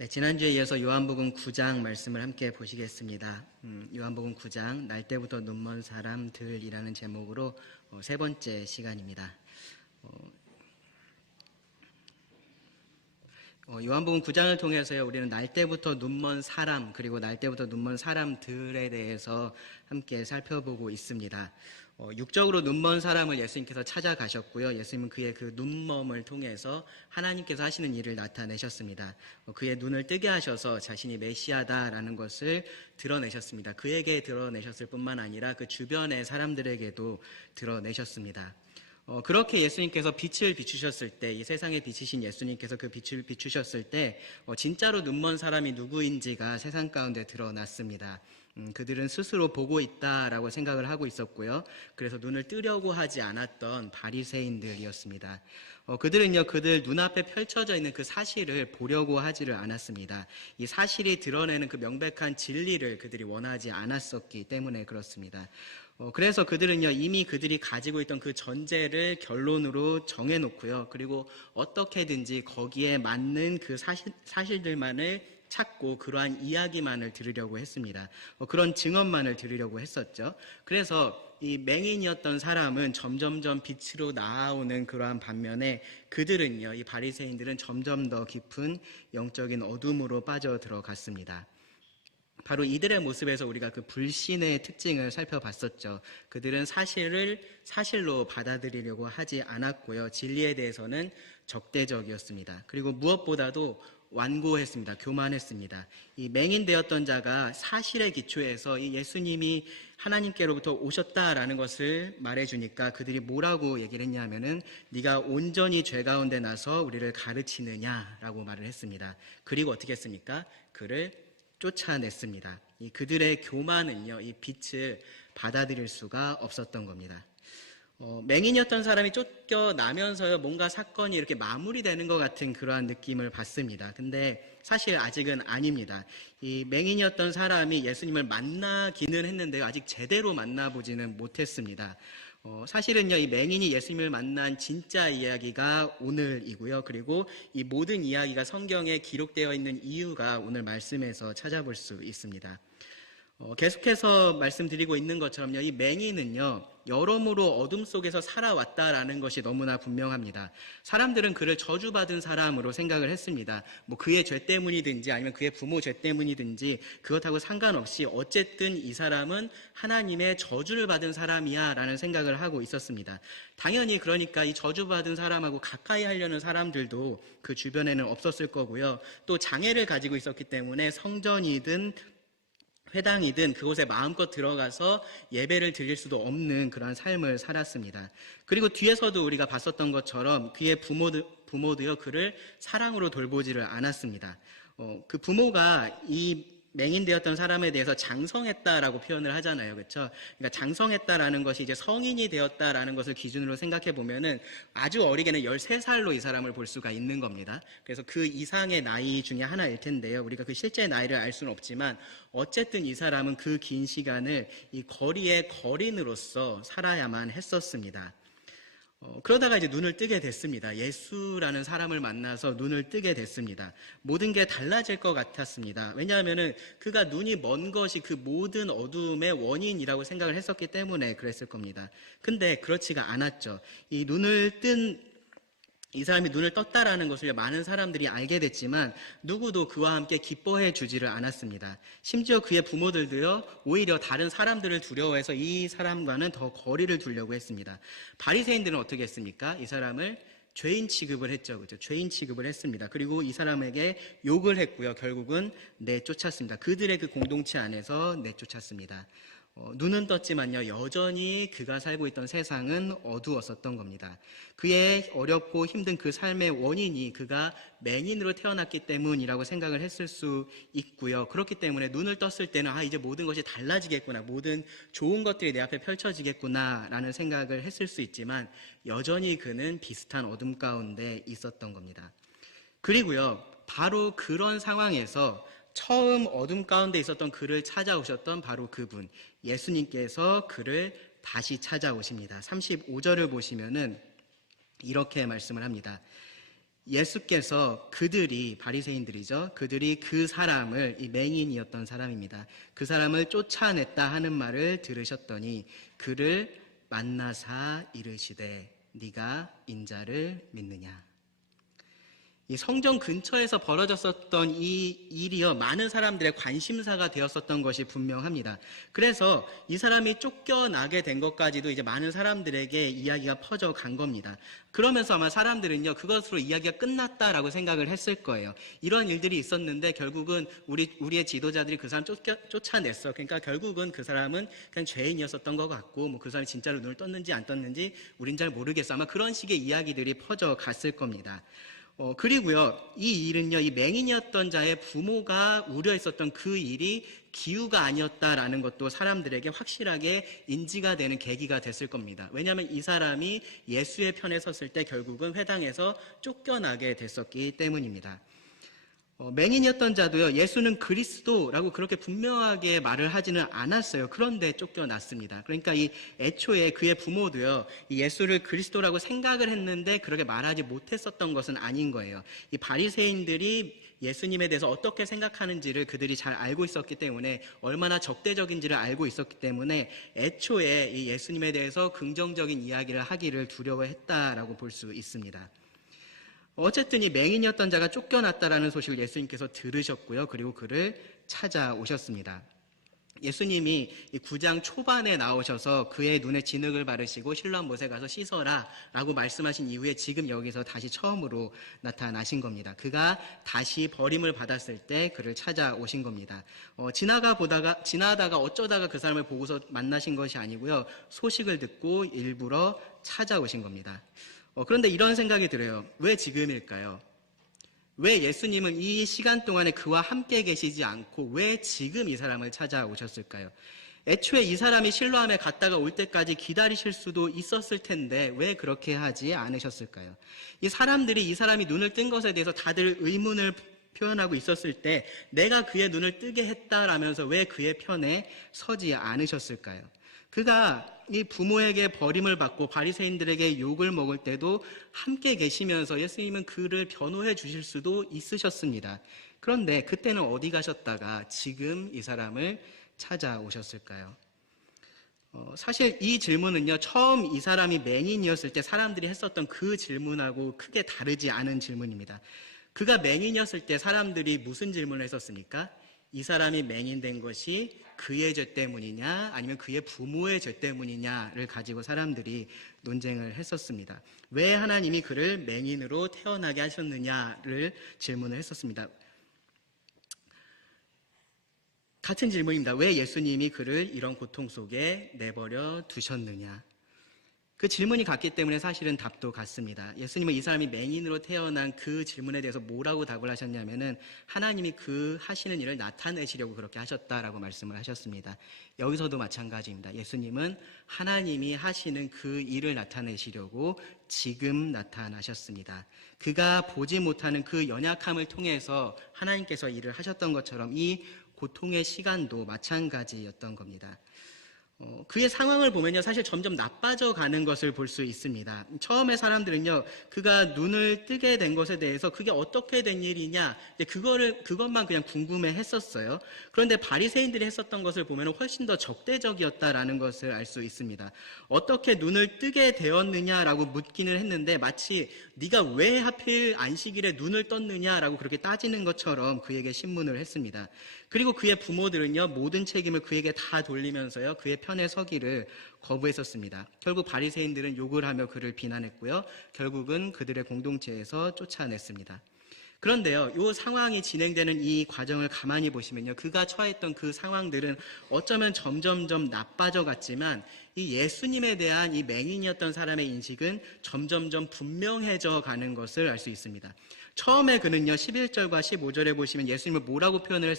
네, 지난주에 이어서 요한복음 9장 말씀을 함께 보시겠습니다. 요한복음 9장 날 때부터 눈먼 사람들이라는 제목으로 세 번째 시간입니다. 요한복음 9장을 통해서요, 우리는 날 때부터 눈먼 사람, 그리고 날 때부터 눈먼 사람들에 대해서 함께 살펴보고 있습니다. 육적으로 눈먼 사람을 예수님께서 찾아가셨고요. 예수님은 그의 그 눈멈을 통해서 하나님께서 하시는 일을 나타내셨습니다. 그의 눈을 뜨게 하셔서 자신이 메시아다라는 것을 드러내셨습니다. 그에게 드러내셨을 뿐만 아니라 그 주변의 사람들에게도 드러내셨습니다. 그렇게 예수님께서 빛을 비추셨을 때, 이 세상에 비치신 예수님께서 그 빛을 비추셨을 때 진짜로 눈먼 사람이 누구인지가 세상 가운데 드러났습니다. 그들은 스스로 보고 있다라고 생각을 하고 있었고요. 그래서 눈을 뜨려고 하지 않았던 바리새인들이었습니다. 그들은요, 그들 눈앞에 펼쳐져 있는 그 사실을 보려고 하지를 않았습니다. 이 사실이 드러내는 그 명백한 진리를 그들이 원하지 않았었기 때문에 그렇습니다. 그래서 그들은요, 이미 그들이 가지고 있던 그 전제를 결론으로 정해놓고요, 그리고 어떻게든지 거기에 맞는 그 사실들만을 찾고 그러한 이야기만을 들으려고 했습니다. 그런 증언만을 들으려고 했었죠. 그래서 이 맹인이었던 사람은 점점점 빛으로 나아오는 그러한 반면에 그들은요, 이 바리새인들은 점점 더 깊은 영적인 어둠으로 빠져 들어갔습니다. 바로 이들의 모습에서 우리가 그 불신의 특징을 살펴봤었죠. 그들은 사실을 사실로 받아들이려고 하지 않았고요. 진리에 대해서는 적대적이었습니다. 그리고 무엇보다도 완고했습니다. 교만했습니다. 이 맹인되었던 자가 사실의 기초에서 이 예수님이 하나님께로부터 오셨다라는 것을 말해주니까 그들이 뭐라고 얘기를 했냐면은 네가 온전히 죄 가운데 나서 우리를 가르치느냐라고 말을 했습니다. 그리고 어떻게 했습니까? 그를 쫓아냈습니다. 이 그들의 교만은요, 이 빛을 받아들일 수가 없었던 겁니다. 맹인이었던 사람이 쫓겨나면서요, 뭔가 사건이 이렇게 마무리되는 것 같은 그러한 느낌을 받습니다. 근데 사실 아직은 아닙니다. 이 맹인이었던 사람이 예수님을 만나기는 했는데요, 아직 제대로 만나보지는 못했습니다. 사실은요, 이 맹인이 예수님을 만난 진짜 이야기가 오늘이고요. 그리고 이 모든 이야기가 성경에 기록되어 있는 이유가 오늘 말씀에서 찾아볼 수 있습니다. 계속해서 말씀드리고 있는 것처럼요, 이 맹인은요, 여러모로 어둠 속에서 살아왔다라는 것이 너무나 분명합니다. 사람들은 그를 저주받은 사람으로 생각을 했습니다. 뭐 그의 죄 때문이든지 아니면 그의 부모 죄 때문이든지 그것하고 상관없이 어쨌든 이 사람은 하나님의 저주를 받은 사람이야 라는 생각을 하고 있었습니다. 당연히 그러니까 이 저주받은 사람하고 가까이 하려는 사람들도 그 주변에는 없었을 거고요. 또 장애를 가지고 있었기 때문에 성전이든 회당이든 그곳에 마음껏 들어가서 예배를 드릴 수도 없는 그런 삶을 살았습니다. 그리고 뒤에서도 우리가 봤었던 것처럼 그의 부모도요, 그를 사랑으로 돌보지를 않았습니다. 그 부모가 이 맹인되었던 사람에 대해서 장성했다라고 표현을 하잖아요. 그렇죠? 그러니까 장성했다라는 것이 이제 성인이 되었다라는 것을 기준으로 생각해 보면은 아주 어리게는 13살로 이 사람을 볼 수가 있는 겁니다. 그래서 그 이상의 나이 중에 하나일 텐데요. 우리가 그 실제 나이를 알 수는 없지만 어쨌든 이 사람은 그 긴 시간을 이 거리의 거린으로서 살아야만 했었습니다. 그러다가 이제 눈을 뜨게 됐습니다. 예수라는 사람을 만나서 눈을 뜨게 됐습니다. 모든 게 달라질 것 같았습니다. 왜냐하면은 그가 눈이 먼 것이 그 모든 어둠의 원인이라고 생각을 했었기 때문에 그랬을 겁니다. 근데 그렇지가 않았죠. 이 사람이 눈을 떴다라는 것을 많은 사람들이 알게 됐지만 누구도 그와 함께 기뻐해 주지를 않았습니다. 심지어 그의 부모들도요, 오히려 다른 사람들을 두려워해서 이 사람과는 더 거리를 두려고 했습니다. 바리새인들은 어떻게 했습니까? 이 사람을 죄인 취급을 했죠. 그렇죠? 죄인 취급을 했습니다. 그리고 이 사람에게 욕을 했고요. 결국은 내쫓았습니다. 그들의 그 공동체 안에서 내쫓았습니다. 눈은 떴지만요, 여전히 그가 살고 있던 세상은 어두웠었던 겁니다. 그의 어렵고 힘든 그 삶의 원인이 그가 맹인으로 태어났기 때문이라고 생각을 했을 수 있고요. 그렇기 때문에 눈을 떴을 때는 이제 모든 것이 달라지겠구나, 모든 좋은 것들이 내 앞에 펼쳐지겠구나 라는 생각을 했을 수 있지만 여전히 그는 비슷한 어둠 가운데 있었던 겁니다. 그리고요, 바로 그런 상황에서 처음 어둠 가운데 있었던 그를 찾아오셨던 바로 그분, 예수님께서 그를 다시 찾아오십니다. 35절을 보시면은 이렇게 말씀을 합니다. 예수께서 바리새인들이죠. 그들이 그 사람을, 이 맹인이었던 사람입니다. 그 사람을 쫓아냈다 하는 말을 들으셨더니 그를 만나사 이르시되 네가 인자를 믿느냐. 이 성전 근처에서 벌어졌었던 이 일이요, 많은 사람들의 관심사가 되었었던 것이 분명합니다. 그래서 이 사람이 쫓겨나게 된 것까지도 이제 많은 사람들에게 이야기가 퍼져간 겁니다. 그러면서 아마 사람들은요, 그것으로 이야기가 끝났다라고 생각을 했을 거예요. 이런 일들이 있었는데 결국은 우리의 지도자들이 그 사람 쫓아냈어. 그러니까 결국은 그 사람은 그냥 죄인이었었던 것 같고, 뭐 그 사람이 진짜로 눈을 떴는지 안 떴는지 우린 잘 모르겠어. 아마 그런 식의 이야기들이 퍼져갔을 겁니다. 그리고요, 이 일은요, 이 맹인이었던 자의 부모가 우려했었던 그 일이 기우가 아니었다라는 것도 사람들에게 확실하게 인지가 되는 계기가 됐을 겁니다. 왜냐하면 이 사람이 예수의 편에 섰을 때 결국은 회당에서 쫓겨나게 됐었기 때문입니다. 맹인이었던 자도요, 예수는 그리스도라고 그렇게 분명하게 말을 하지는 않았어요. 그런데 쫓겨났습니다. 그러니까 이 애초에 그의 부모도요, 이 예수를 그리스도라고 생각을 했는데 그렇게 말하지 못했었던 것은 아닌 거예요. 이 바리새인들이 예수님에 대해서 어떻게 생각하는지를 그들이 잘 알고 있었기 때문에, 얼마나 적대적인지를 알고 있었기 때문에 애초에 이 예수님에 대해서 긍정적인 이야기를 하기를 두려워했다라고 볼 수 있습니다. 어쨌든 이 맹인이었던 자가 쫓겨났다라는 소식을 예수님께서 들으셨고요. 그리고 그를 찾아오셨습니다. 예수님이 이 9장 초반에 나오셔서 그의 눈에 진흙을 바르시고 실로암 못에 가서 씻어라 라고 말씀하신 이후에 지금 여기서 다시 처음으로 나타나신 겁니다. 그가 다시 버림을 받았을 때 그를 찾아오신 겁니다. 지나다가 어쩌다가 그 사람을 보고서 만나신 것이 아니고요, 소식을 듣고 일부러 찾아오신 겁니다. 그런데 이런 생각이 들어요. 왜 지금일까요? 왜 예수님은 이 시간 동안에 그와 함께 계시지 않고 왜 지금 이 사람을 찾아오셨을까요? 애초에 이 사람이 실로암에 갔다가 올 때까지 기다리실 수도 있었을 텐데 왜 그렇게 하지 않으셨을까요? 이 사람들이 이 사람이 눈을 뜬 것에 대해서 다들 의문을 표현하고 있었을 때 내가 그의 눈을 뜨게 했다라면서 왜 그의 편에 서지 않으셨을까요? 그가 이 부모에게 버림을 받고 바리새인들에게 욕을 먹을 때도 함께 계시면서 예수님은 그를 변호해 주실 수도 있으셨습니다. 그런데 그때는 어디 가셨다가 지금 이 사람을 찾아오셨을까요? 사실 이 질문은요, 처음 이 사람이 맹인이었을 때 사람들이 했었던 그 질문하고 크게 다르지 않은 질문입니다. 그가 맹인이었을 때 사람들이 무슨 질문을 했었습니까? 이 사람이 맹인된 것이 그의 죄 때문이냐 아니면 그의 부모의 죄 때문이냐를 가지고 사람들이 논쟁을 했었습니다. 왜 하나님이 그를 맹인으로 태어나게 하셨느냐를 질문을 했었습니다. 같은 질문입니다. 왜 예수님이 그를 이런 고통 속에 내버려 두셨느냐? 그 질문이 같기 때문에 사실은 답도 같습니다. 예수님은 이 사람이 맹인으로 태어난 그 질문에 대해서 뭐라고 답을 하셨냐면은 하나님이 그 하시는 일을 나타내시려고 그렇게 하셨다라고 말씀을 하셨습니다. 여기서도 마찬가지입니다. 예수님은 하나님이 하시는 그 일을 나타내시려고 지금 나타나셨습니다. 그가 보지 못하는 그 연약함을 통해서 하나님께서 일을 하셨던 것처럼 이 고통의 시간도 마찬가지였던 겁니다. 그의 상황을 보면요, 사실 점점 나빠져 가는 것을 볼 수 있습니다. 처음에 사람들은요, 그가 눈을 뜨게 된 것에 대해서 그게 어떻게 된 일이냐, 그것만 그냥 궁금해 했었어요. 그런데 바리새인들이 했었던 것을 보면 훨씬 더 적대적이었다라는 것을 알 수 있습니다. 어떻게 눈을 뜨게 되었느냐라고 묻기는 했는데 마치 네가 왜 하필 안식일에 눈을 떴느냐라고 그렇게 따지는 것처럼 그에게 신문을 했습니다. 그리고 그의 부모들은요, 모든 책임을 그에게 다 돌리면서요, 그의 편에 서기를 거부했었습니다. 결국 바리새인들은 욕을 하며 그를 비난했고요, 결국은 그들의 공동체에서 쫓아냈습니다. 그런데요, 이 상황이 진행되는 이 과정을 가만히 보시면요, 그가 처했던 그 상황들은 어쩌면 점점점 나빠져 갔지만 이 예수님에 대한 이 맹인이었던 사람의 인식은 점점점 분명해져 가는 것을 알 수 있습니다. 처음에 그는요, 11절과 15절에 보시면 예수님을 뭐라고 표현을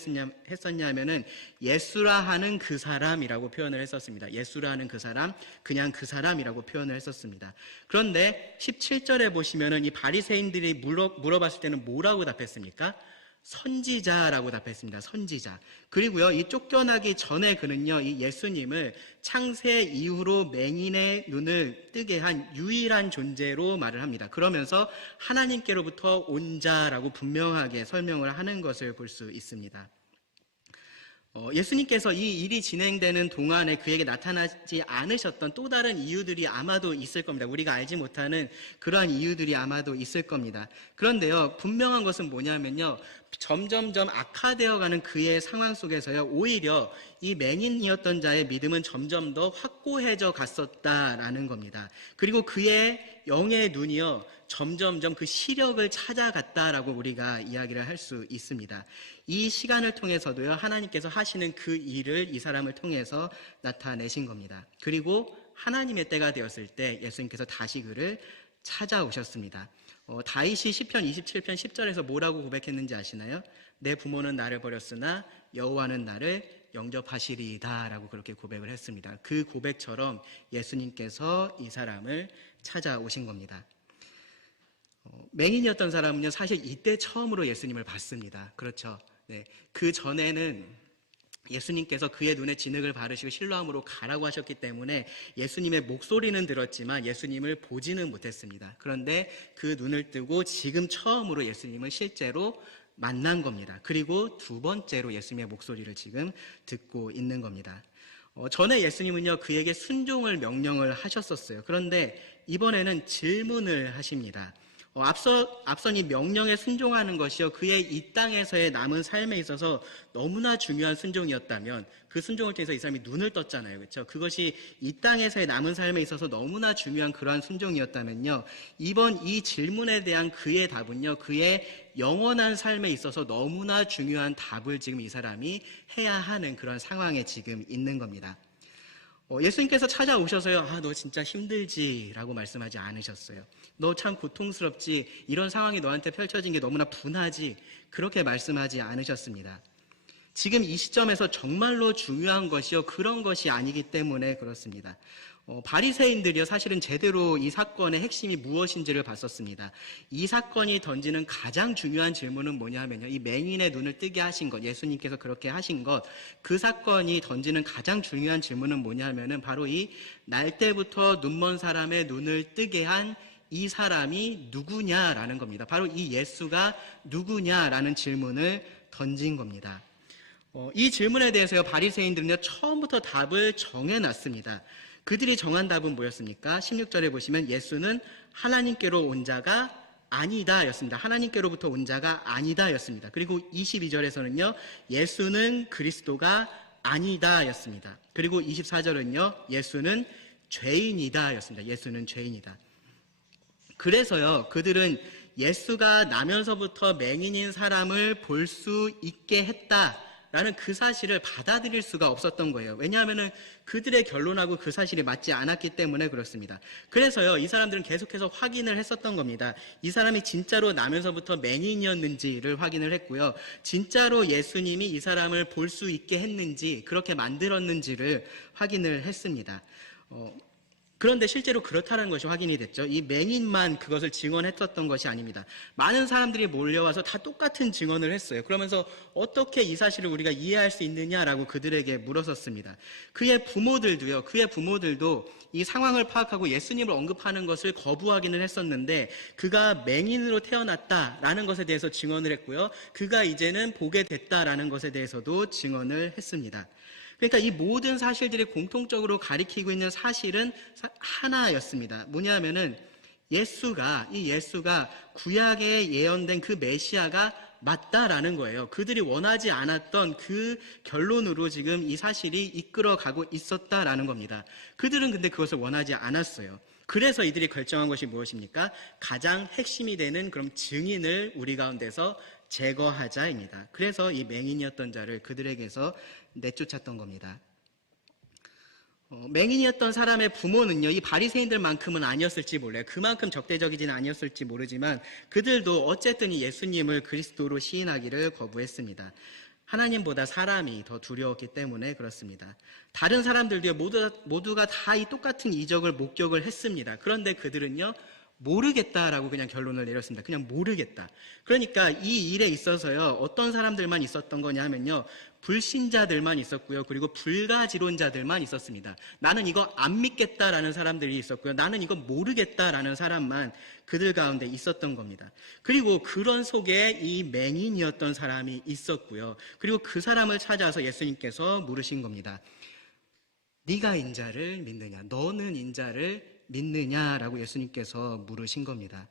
했었냐면은 예수라 하는 그 사람이라고 표현을 했었습니다. 예수라 하는 그 사람, 그냥 그 사람이라고 표현을 했었습니다. 그런데 17절에 보시면은 이 바리새인들이 물어봤을 때는 뭐라고 답했습니까? 선지자라고 답했습니다. 선지자. 그리고요, 이 쫓겨나기 전에 그는요, 이 예수님을 창세 이후로 맹인의 눈을 뜨게 한 유일한 존재로 말을 합니다. 그러면서 하나님께로부터 온 자라고 분명하게 설명을 하는 것을 볼 수 있습니다. 예수님께서 이 일이 진행되는 동안에 그에게 나타나지 않으셨던 또 다른 이유들이 아마도 있을 겁니다. 우리가 알지 못하는 그러한 이유들이 아마도 있을 겁니다. 그런데요, 분명한 것은 뭐냐면요, 점점점 악화되어가는 그의 상황 속에서요, 오히려 이 맹인이었던 자의 믿음은 점점 더 확고해져 갔었다라는 겁니다. 그리고 그의 영의 눈이요, 점점점 그 시력을 찾아갔다라고 우리가 이야기를 할 수 있습니다. 이 시간을 통해서도요, 하나님께서 하시는 그 일을 이 사람을 통해서 나타내신 겁니다. 그리고 하나님의 때가 되었을 때 예수님께서 다시 그를 찾아오셨습니다. 다윗이 시편 27편 10절에서 뭐라고 고백했는지 아시나요? 내 부모는 나를 버렸으나 여호와는 나를 영접하시리이다 라고 그렇게 고백을 했습니다. 그 고백처럼 예수님께서 이 사람을 찾아오신 겁니다. 맹인이었던 사람은요, 사실 이때 처음으로 예수님을 봤습니다. 그렇죠. 네. 그 전에는 예수님께서 그의 눈에 진흙을 바르시고 실로암으로 가라고 하셨기 때문에 예수님의 목소리는 들었지만 예수님을 보지는 못했습니다. 그런데 그 눈을 뜨고 지금 처음으로 예수님을 실제로 만난 겁니다. 그리고 두 번째로 예수님의 목소리를 지금 듣고 있는 겁니다. 전에 예수님은요, 그에게 순종을 명령을 하셨었어요. 그런데 이번에는 질문을 하십니다. 앞선 이 명령에 순종하는 것이요, 그의 이 땅에서의 남은 삶에 있어서 너무나 중요한 순종이었다면, 그 순종을 통해서 이 사람이 눈을 떴잖아요. 그렇죠? 그것이 이 땅에서의 남은 삶에 있어서 너무나 중요한 그러한 순종이었다면요, 이번 이 질문에 대한 그의 답은요, 그의 영원한 삶에 있어서 너무나 중요한 답을 지금 이 사람이 해야 하는 그런 상황에 지금 있는 겁니다. 예수님께서 찾아오셔서요, 너 진짜 힘들지 라고 말씀하지 않으셨어요. 너 참 고통스럽지, 이런 상황이 너한테 펼쳐진 게 너무나 분하지, 그렇게 말씀하지 않으셨습니다. 지금 이 시점에서 정말로 중요한 것이요, 그런 것이 아니기 때문에 그렇습니다. 바리새인들이요, 사실은 제대로 이 사건의 핵심이 무엇인지를 봤었습니다. 이 사건이 던지는 가장 중요한 질문은 뭐냐면요, 이 맹인의 눈을 뜨게 하신 것, 예수님께서 그렇게 하신 것, 그 사건이 던지는 가장 중요한 질문은 뭐냐면은 바로 이 날 때부터 눈먼 사람의 눈을 뜨게 한 이 사람이 누구냐라는 겁니다. 바로 이 예수가 누구냐라는 질문을 던진 겁니다. 이 질문에 대해서요, 바리새인들은요, 처음부터 답을 정해놨습니다. 그들이 정한 답은 뭐였습니까? 16절에 보시면 예수는 하나님께로 온 자가 아니다 였습니다. 하나님께로부터 온 자가 아니다 였습니다. 그리고 22절에서는요, 예수는 그리스도가 아니다 였습니다. 그리고 24절은요, 예수는 죄인이다 였습니다. 예수는 죄인이다. 그래서요, 그들은 예수가 나면서부터 맹인인 사람을 볼 수 있게 했다라는 그 사실을 받아들일 수가 없었던 거예요. 왜냐하면 그들의 결론하고 그 사실이 맞지 않았기 때문에 그렇습니다. 그래서요, 이 사람들은 계속해서 확인을 했었던 겁니다. 이 사람이 진짜로 나면서부터 맹인이었는지를 확인을 했고요, 진짜로 예수님이 이 사람을 볼 수 있게 했는지, 그렇게 만들었는지를 확인을 했습니다. 그런데 실제로 그렇다는 것이 확인이 됐죠. 이 맹인만 그것을 증언했었던 것이 아닙니다. 많은 사람들이 몰려와서 다 똑같은 증언을 했어요. 그러면서 어떻게 이 사실을 우리가 이해할 수 있느냐라고 그들에게 물었었습니다. 그의 부모들도 이 상황을 파악하고 예수님을 언급하는 것을 거부하기는 했었는데, 그가 맹인으로 태어났다라는 것에 대해서 증언을 했고요, 그가 이제는 보게 됐다라는 것에 대해서도 증언을 했습니다. 그러니까 이 모든 사실들이 공통적으로 가리키고 있는 사실은 하나였습니다. 뭐냐면은 예수가 구약에 예언된 그 메시아가 맞다라는 거예요. 그들이 원하지 않았던 그 결론으로 지금 이 사실이 이끌어가고 있었다라는 겁니다. 그들은 근데 그것을 원하지 않았어요. 그래서 이들이 결정한 것이 무엇입니까? 가장 핵심이 되는 그런 증인을 우리 가운데서 제거하자입니다. 그래서 이 맹인이었던 자를 그들에게서 내쫓았던 겁니다. 맹인이었던 사람의 부모는요, 이 바리새인들만큼은 아니었을지 몰라요. 그만큼 적대적이지는 아니었을지 모르지만 그들도 어쨌든 이 예수님을 그리스도로 시인하기를 거부했습니다. 하나님보다 사람이 더 두려웠기 때문에 그렇습니다. 다른 사람들도요, 모두가 다 이 똑같은 이적을 목격을 했습니다. 그런데 그들은요, 모르겠다라고 그냥 결론을 내렸습니다. 그냥 모르겠다. 그러니까 이 일에 있어서요, 어떤 사람들만 있었던 거냐면요, 불신자들만 있었고요, 그리고 불가지론자들만 있었습니다. 나는 이거 안 믿겠다라는 사람들이 있었고요, 나는 이거 모르겠다라는 사람만 그들 가운데 있었던 겁니다. 그리고 그런 속에 이 맹인이었던 사람이 있었고요, 그리고 그 사람을 찾아서 예수님께서 물으신 겁니다. 네가 인자를 믿느냐? 너는 인자를 믿느냐라고 예수님께서 물으신 겁니다.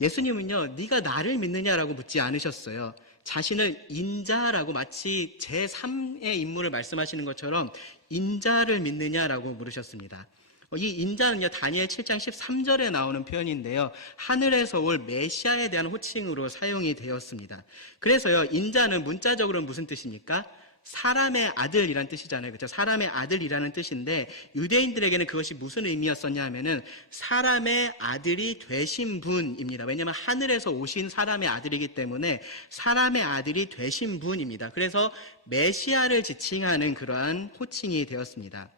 예수님은요, 네가 나를 믿느냐라고 묻지 않으셨어요. 자신을 인자라고 마치 제3의 인물을 말씀하시는 것처럼 인자를 믿느냐라고 물으셨습니다. 이 인자는요, 다니엘 7장 13절에 나오는 표현인데요, 하늘에서 올 메시아에 대한 호칭으로 사용이 되었습니다. 그래서요, 인자는 문자적으로는 무슨 뜻입니까? 사람의 아들이란 뜻이잖아요. 그렇죠? 사람의 아들이라는 뜻인데, 유대인들에게는 그것이 무슨 의미였었냐 하면은 사람의 아들이 되신 분입니다. 왜냐하면 하늘에서 오신 사람의 아들이기 때문에 사람의 아들이 되신 분입니다. 그래서 메시아를 지칭하는 그러한 호칭이 되었습니다.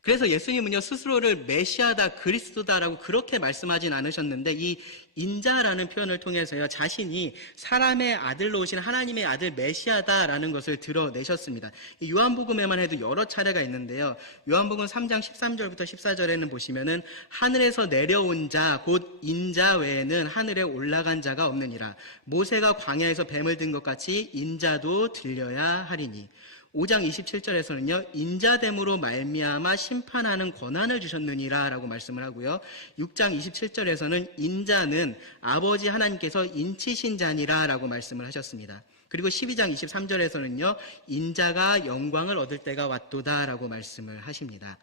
그래서 예수님은요, 스스로를 메시아다, 그리스도다라고 그렇게 말씀하진 않으셨는데, 이 인자라는 표현을 통해서요, 자신이 사람의 아들로 오신 하나님의 아들 메시아다라는 것을 드러내셨습니다. 요한복음에만 해도 여러 차례가 있는데요, 요한복음 3장 13절부터 14절에는 보시면은 하늘에서 내려온 자, 곧 인자 외에는 하늘에 올라간 자가 없느니라. 모세가 광야에서 뱀을 든 것 같이 인자도 들려야 하리니. 5장 27절에서는요, 인자됨으로 말미암아 심판하는 권한을 주셨느니라 라고 말씀을 하고요, 6장 27절에서는 인자는 아버지 하나님께서 인치신 자니라 라고 말씀을 하셨습니다. 그리고 12장 23절에서는요, 인자가 영광을 얻을 때가 왔도다 라고 말씀을 하십니다.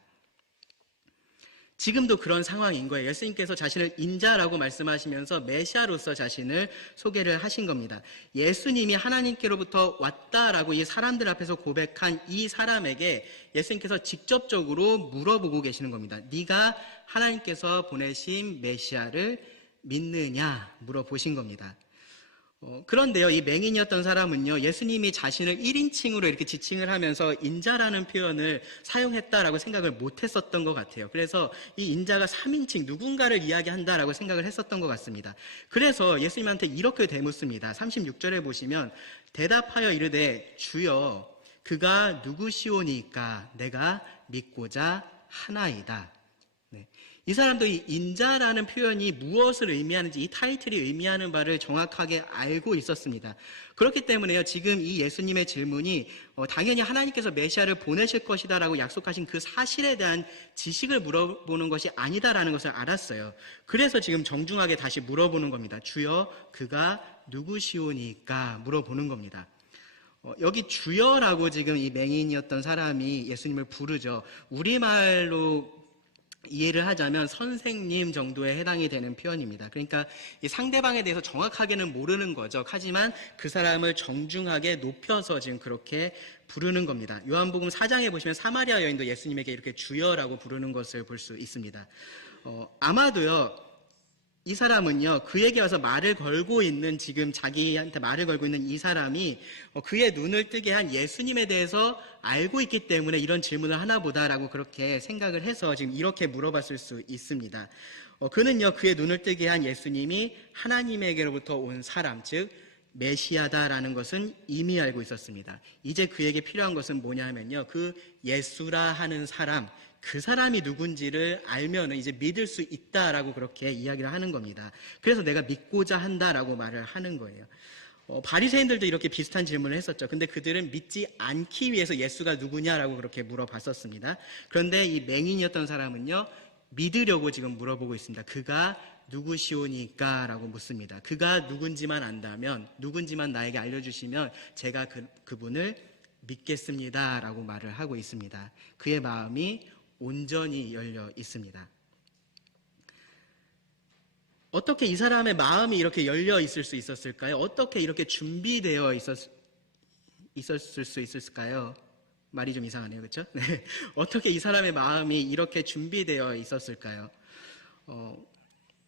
지금도 그런 상황인 거예요. 예수님께서 자신을 인자라고 말씀하시면서 메시아로서 자신을 소개를 하신 겁니다. 예수님이 하나님께로부터 왔다라고 이 사람들 앞에서 고백한 이 사람에게 예수님께서 직접적으로 물어보고 계시는 겁니다. 네가 하나님께서 보내신 메시아를 믿느냐 물어보신 겁니다. 그런데요, 이 맹인이었던 사람은요, 예수님이 자신을 1인칭으로 이렇게 지칭을 하면서 인자라는 표현을 사용했다라고 생각을 못 했었던 것 같아요. 그래서 이 인자가 3인칭, 누군가를 이야기한다라고 생각을 했었던 것 같습니다. 그래서 예수님한테 이렇게 되묻습니다. 36절에 보시면, 대답하여 이르되, 주여, 그가 누구시오니까 내가 믿고자 하나이다. 네. 이 사람도 이 인자라는 표현이 무엇을 의미하는지, 이 타이틀이 의미하는 바를 정확하게 알고 있었습니다. 그렇기 때문에요, 지금 이 예수님의 질문이 당연히 하나님께서 메시아를 보내실 것이다라고 약속하신 그 사실에 대한 지식을 물어보는 것이 아니다라는 것을 알았어요. 그래서 지금 정중하게 다시 물어보는 겁니다. 주여, 그가 누구시오니까 물어보는 겁니다. 여기 주여라고 지금 이 맹인이었던 사람이 예수님을 부르죠. 우리말로 이해를 하자면 선생님 정도에 해당이 되는 표현입니다. 그러니까 이 상대방에 대해서 정확하게는 모르는 거죠. 하지만 그 사람을 정중하게 높여서 지금 그렇게 부르는 겁니다. 요한복음 4장에 보시면 사마리아 여인도 예수님에게 이렇게 주여라고 부르는 것을 볼 수 있습니다. 아마도요, 이 사람은요, 그에게 와서 말을 걸고 있는, 지금 자기한테 말을 걸고 있는 이 사람이 그의 눈을 뜨게 한 예수님에 대해서 알고 있기 때문에 이런 질문을 하나 보다라고 그렇게 생각을 해서 지금 이렇게 물어봤을 수 있습니다. 그는요, 그의 눈을 뜨게 한 예수님이 하나님에게로부터 온 사람, 즉 메시아다라는 것은 이미 알고 있었습니다. 이제 그에게 필요한 것은 뭐냐 하면요, 그 예수라 하는 사람, 그 사람이 누군지를 알면 이제 믿을 수 있다라고 그렇게 이야기를 하는 겁니다. 그래서 내가 믿고자 한다라고 말을 하는 거예요. 바리새인들도 이렇게 비슷한 질문을 했었죠. 근데 그들은 믿지 않기 위해서 예수가 누구냐라고 그렇게 물어봤었습니다. 그런데 이 맹인이었던 사람은요, 믿으려고 지금 물어보고 있습니다. 그가 누구시오니까 라고 묻습니다. 그가 누군지만 안다면, 누군지만 나에게 알려주시면 제가 그분을 믿겠습니다 라고 말을 하고 있습니다. 그의 마음이 온전히 열려 있습니다. 어떻게 이 사람의 마음이 이렇게 열려 있을 수 있었을까요? 어떻게 이렇게 준비되어 있었을 수 있을까요? 말이 좀 이상하네요, 그렇죠? 네. 어떻게 이 사람의 마음이 이렇게 준비되어 있었을까요?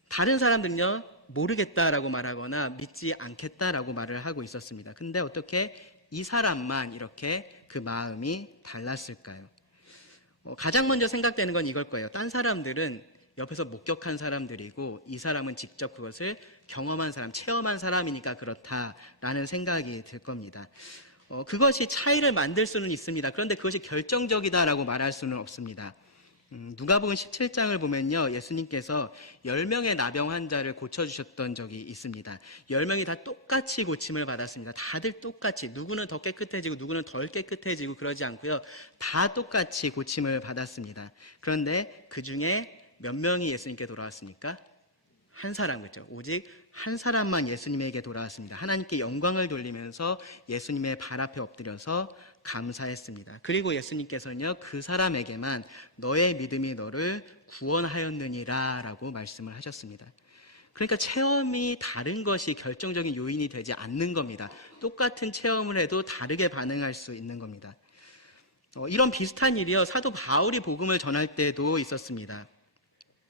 다른 사람들은요, 모르겠다라고 말하거나 믿지 않겠다라고 말을 하고 있었습니다. 근데 어떻게 이 사람만 이렇게 그 마음이 달랐을까요? 가장 먼저 생각되는 건 이걸 거예요. 딴 사람들은 옆에서 목격한 사람들이고 이 사람은 직접 그것을 경험한 사람, 체험한 사람이니까 그렇다라는 생각이 들 겁니다. 그것이 차이를 만들 수는 있습니다. 그런데 그것이 결정적이다라고 말할 수는 없습니다. 누가복음 17장을 보면요, 예수님께서 10명의 나병 환자를 고쳐주셨던 적이 있습니다. 10명이 다 똑같이 고침을 받았습니다. 다들 똑같이, 누구는 더 깨끗해지고 누구는 덜 깨끗해지고 그러지 않고요, 다 똑같이 고침을 받았습니다. 그런데 그 중에 몇 명이 예수님께 돌아왔습니까? 한 사람, 그렇죠? 오직 한 사람만 예수님에게 돌아왔습니다. 하나님께 영광을 돌리면서 예수님의 발 앞에 엎드려서 감사했습니다. 그리고 예수님께서는요, 그 사람에게만 너의 믿음이 너를 구원하였느니라 라고 말씀을 하셨습니다. 그러니까 체험이 다른 것이 결정적인 요인이 되지 않는 겁니다. 똑같은 체험을 해도 다르게 반응할 수 있는 겁니다. 이런 비슷한 일이요, 사도 바울이 복음을 전할 때도 있었습니다.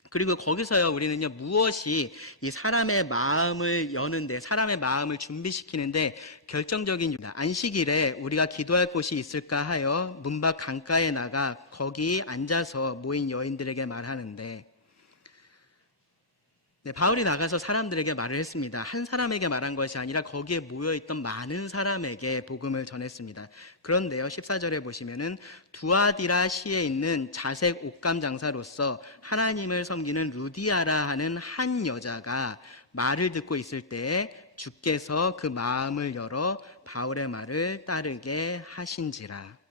그리고 거기서요, 우리는요, 무엇이 이 사람의 마음을 여는데, 사람의 마음을 준비시키는데 결정적인 요인이다. 안식일에 우리가 기도할 곳이 있을까 하여 문밖 강가에 나가 거기 앉아서 모인 여인들에게 말하는데, 네, 바울이 나가서 사람들에게 말을 했습니다. 한 사람에게 말한 것이 아니라 거기에 모여있던 많은 사람에게 복음을 전했습니다. 그런데요, 14절에 보시면은 두아디라 시에 있는 자색 옷감 장사로서 하나님을 섬기는 루디아라 하는 한 여자가 말을 듣고 있을 때에 주께서 그 마음을 열어 바울의 말을 따르게 하신지라.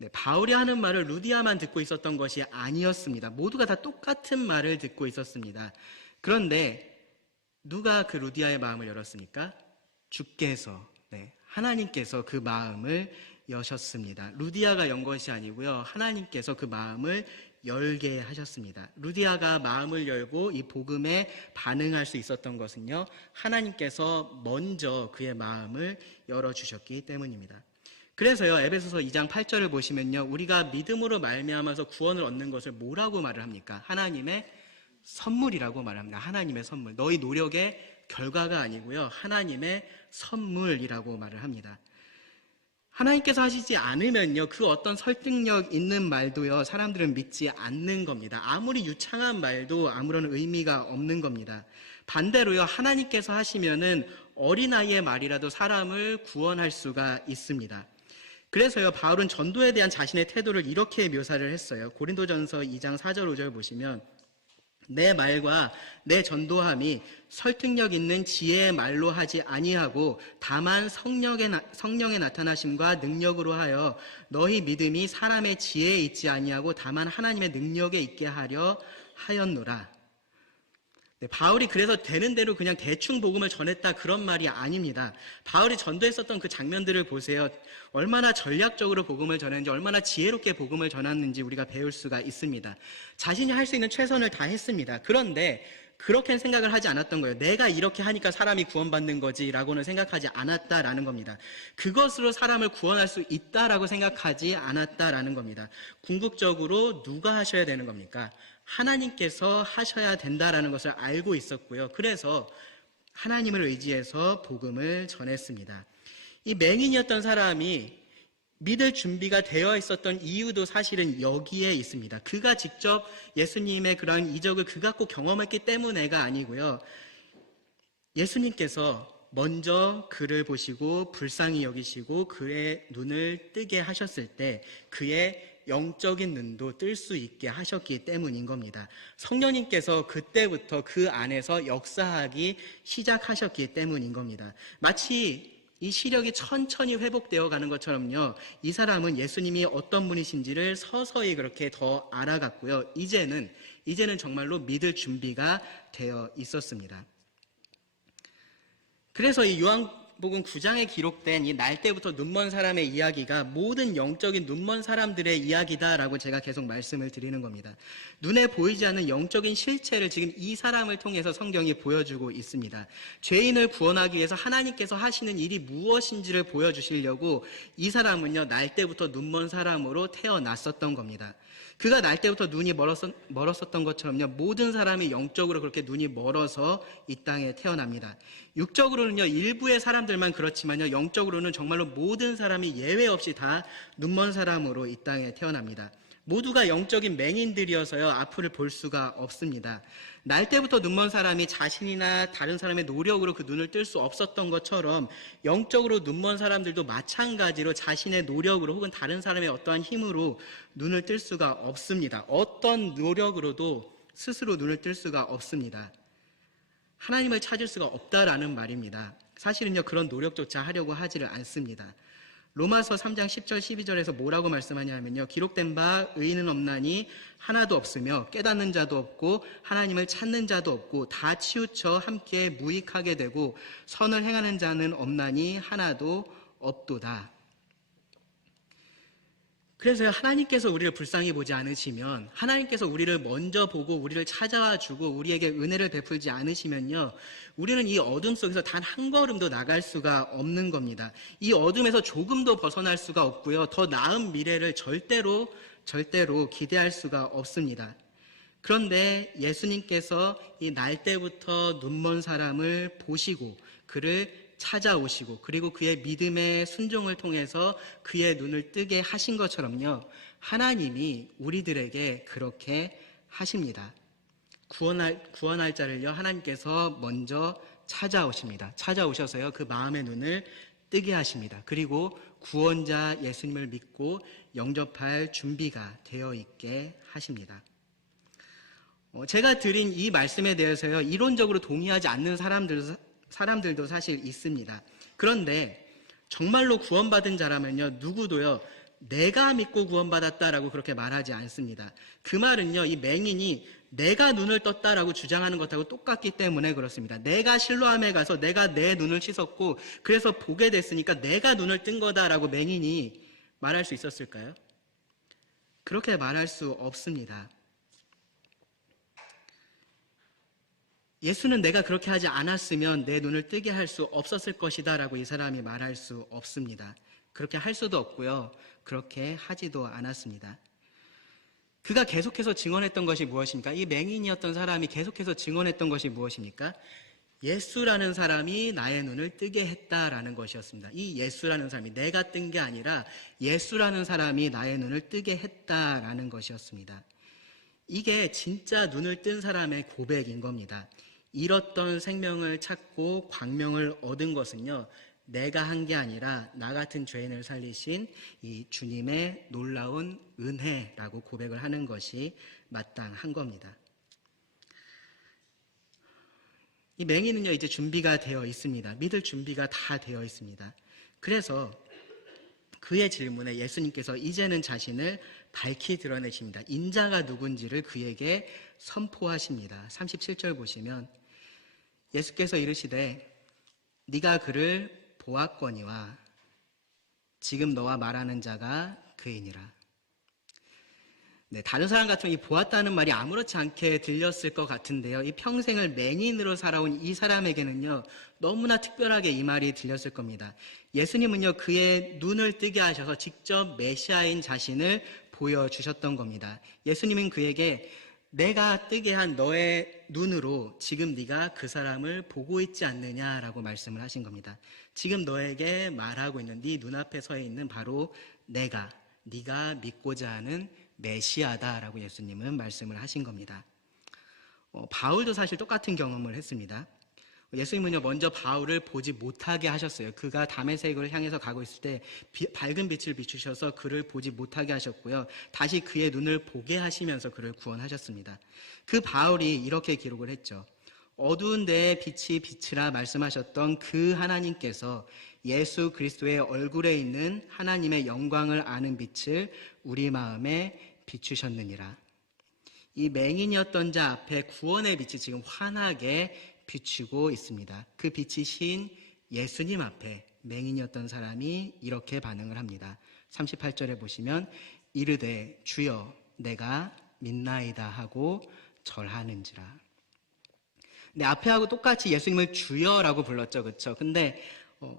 네, 바울이 하는 말을 루디아만 듣고 있었던 것이 아니었습니다. 모두가 다 똑같은 말을 듣고 있었습니다. 그런데 누가 그 루디아의 마음을 열었습니까? 주께서, 네, 하나님께서 그 마음을 여셨습니다. 루디아가 연 것이 아니고요, 하나님께서 그 마음을 열게 하셨습니다. 루디아가 마음을 열고 이 복음에 반응할 수 있었던 것은요, 하나님께서 먼저 그의 마음을 열어주셨기 때문입니다. 그래서요, 에베소서 2장 8절을 보시면요, 우리가 믿음으로 말미암아서 구원을 얻는 것을 뭐라고 말을 합니까? 하나님의 선물이라고 말합니다. 하나님의 선물. 너희 노력의 결과가 아니고요, 하나님의 선물이라고 말을 합니다. 하나님께서 하시지 않으면요, 그 어떤 설득력 있는 말도요, 사람들은 믿지 않는 겁니다. 아무리 유창한 말도 아무런 의미가 없는 겁니다. 반대로요, 하나님께서 하시면은 어린아이의 말이라도 사람을 구원할 수가 있습니다. 그래서요, 바울은 전도에 대한 자신의 태도를 이렇게 묘사를 했어요. 고린도전서 2장 4절 5절 보시면, 내 말과 내 전도함이 설득력 있는 지혜의 말로 하지 아니하고 다만 성령의 나타나심과 능력으로 하여 너희 믿음이 사람의 지혜에 있지 아니하고 다만 하나님의 능력에 있게 하려 하였노라. 네, 바울이 그래서 되는 대로 그냥 대충 복음을 전했다, 그런 말이 아닙니다. 바울이 전도했었던 그 장면들을 보세요. 얼마나 전략적으로 복음을 전했는지, 얼마나 지혜롭게 복음을 전했는지 우리가 배울 수가 있습니다. 자신이 할 수 있는 최선을 다했습니다. 그런데 그렇게 생각을 하지 않았던 거예요. 내가 이렇게 하니까 사람이 구원받는 거지라고는 생각하지 않았다라는 겁니다. 그것으로 사람을 구원할 수 있다라고 생각하지 않았다라는 겁니다. 궁극적으로 누가 하셔야 되는 겁니까? 하나님께서 하셔야 된다라는 것을 알고 있었고요. 그래서 하나님을 의지해서 복음을 전했습니다. 이 맹인이었던 사람이 믿을 준비가 되어 있었던 이유도 사실은 여기에 있습니다. 그가 직접 예수님의 그런 이적을 그가 꼭 경험했기 때문에가 아니고요, 예수님께서 먼저 그를 보시고 불쌍히 여기시고 그의 눈을 뜨게 하셨을 때 그의 영적인 눈도 뜰 수 있게 하셨기 때문인 겁니다. 성령님께서 그때부터 그 안에서 역사하기 시작하셨기 때문인 겁니다. 마치 이 시력이 천천히 회복되어 가는 것처럼요, 이 사람은 예수님이 어떤 분이신지를 서서히 그렇게 더 알아갔고요, 이제는 정말로 믿을 준비가 되어 있었습니다. 그래서 이 요한복음 9장에 기록된 이 날 때부터 눈먼 사람의 이야기가 모든 영적인 눈먼 사람들의 이야기다라고 제가 계속 말씀을 드리는 겁니다. 눈에 보이지 않는 영적인 실체를 지금 이 사람을 통해서 성경이 보여주고 있습니다. 죄인을 구원하기 위해서 하나님께서 하시는 일이 무엇인지를 보여주시려고 이 사람은요, 날 때부터 눈먼 사람으로 태어났었던 겁니다. 그가 날 때부터 눈이 멀었었던 것처럼요, 모든 사람이 영적으로 그렇게 눈이 멀어서 이 땅에 태어납니다. 육적으로는요, 일부의 사람들만 그렇지만요, 영적으로는 정말로 모든 사람이 예외 없이 다 눈먼 사람으로 이 땅에 태어납니다. 모두가 영적인 맹인들이어서요, 앞을 볼 수가 없습니다. 날 때부터 눈먼 사람이 자신이나 다른 사람의 노력으로 그 눈을 뜰 수 없었던 것처럼 영적으로 눈먼 사람들도 마찬가지로 자신의 노력으로 혹은 다른 사람의 어떠한 힘으로 눈을 뜰 수가 없습니다. 어떤 노력으로도 스스로 눈을 뜰 수가 없습니다. 하나님을 찾을 수가 없다라는 말입니다. 사실은요, 그런 노력조차 하려고 하지를 않습니다. 로마서 3장 10절 12절에서 뭐라고 말씀하냐면요, 기록된 바 의인은 없나니 하나도 없으며 깨닫는 자도 없고 하나님을 찾는 자도 없고 다 치우쳐 함께 무익하게 되고 선을 행하는 자는 없나니 하나도 없도다. 그래서 하나님께서 우리를 불쌍히 보지 않으시면, 하나님께서 우리를 먼저 보고 우리를 찾아와 주고 우리에게 은혜를 베풀지 않으시면요, 우리는 이 어둠 속에서 단 한 걸음도 나갈 수가 없는 겁니다. 이 어둠에서 조금도 벗어날 수가 없고요, 더 나은 미래를 절대로 기대할 수가 없습니다. 그런데 예수님께서 이 날 때부터 눈먼 사람을 보시고 그를 찾아오시고 그리고 그의 믿음의 순종을 통해서 그의 눈을 뜨게 하신 것처럼요, 하나님이 우리들에게 그렇게 하십니다. 구원할 자를요, 하나님께서 먼저 찾아오십니다. 찾아오셔서요, 그 마음의 눈을 뜨게 하십니다. 그리고 구원자 예수님을 믿고 영접할 준비가 되어 있게 하십니다. 제가 드린 이 말씀에 대해서요, 이론적으로 동의하지 않는 사람들도 사실 있습니다. 그런데 정말로 구원받은 자라면요, 누구도요, 내가 믿고 구원받았다라고 그렇게 말하지 않습니다. 그 말은요, 이 맹인이 내가 눈을 떴다라고 주장하는 것하고 똑같기 때문에 그렇습니다. 내가 실로암에 가서 내가 내 눈을 씻었고 그래서 보게 됐으니까 내가 눈을 뜬 거다라고 맹인이 말할 수 있었을까요? 그렇게 말할 수 없습니다. 예수는 내가 그렇게 하지 않았으면 내 눈을 뜨게 할 수 없었을 것이다 라고 이 사람이 말할 수 없습니다. 그렇게 할 수도 없고요, 그렇게 하지도 않았습니다. 그가 계속해서 증언했던 것이 무엇입니까? 이 맹인이었던 사람이 계속해서 증언했던 것이 무엇입니까? 예수라는 사람이 나의 눈을 뜨게 했다라는 것이었습니다. 이 예수라는 사람이, 내가 뜬 게 아니라 예수라는 사람이 나의 눈을 뜨게 했다라는 것이었습니다. 이게 진짜 눈을 뜬 사람의 고백인 겁니다. 잃었던 생명을 찾고 광명을 얻은 것은요, 내가 한 게 아니라 나 같은 죄인을 살리신 이 주님의 놀라운 은혜라고 고백을 하는 것이 마땅한 겁니다. 이 맹인은요, 이제 준비가 되어 있습니다. 믿을 준비가 다 되어 있습니다. 그래서 그의 질문에 예수님께서 이제는 자신을 밝히 드러내십니다. 인자가 누군지를 그에게 선포하십니다. 37절 보시면 예수께서 이르시되 네가 그를 보았거니와 지금 너와 말하는 자가 그이니라. 네, 다른 사람 같으면 이 보았다는 말이 아무렇지 않게 들렸을 것 같은데요, 이 평생을 맹인으로 살아온 이 사람에게는요, 너무나 특별하게 이 말이 들렸을 겁니다. 예수님은요, 그의 눈을 뜨게 하셔서 직접 메시아인 자신을 보여주셨던 겁니다. 예수님은 그에게 내가 뜨게 한 너의 눈으로 지금 네가 그 사람을 보고 있지 않느냐라고 말씀을 하신 겁니다. 지금 너에게 말하고 있는, 네 눈앞에 서 있는 바로 내가, 네가 믿고자 하는 메시아다라고 예수님은 말씀을 하신 겁니다. 바울도 사실 똑같은 경험을 했습니다. 예수님은요, 먼저 바울을 보지 못하게 하셨어요. 그가 다메섹을 향해서 가고 있을 때 밝은 빛을 비추셔서 그를 보지 못하게 하셨고요, 다시 그의 눈을 보게 하시면서 그를 구원하셨습니다. 그 바울이 이렇게 기록을 했죠. 어두운 데에 빛이 비치라 말씀하셨던 그 하나님께서 예수 그리스도의 얼굴에 있는 하나님의 영광을 아는 빛을 우리 마음에 비추셨느니라. 이 맹인이었던 자 앞에 구원의 빛이 지금 환하게 비추고 있습니다. 그 빛이신 예수님 앞에 맹인이었던 사람이 이렇게 반응을 합니다. 38절에 보시면 이르되 주여 내가 믿나이다 하고 절하는지라. 네, 앞에 하고 똑같이 예수님을 주여라고 불렀죠, 그렇죠? 근데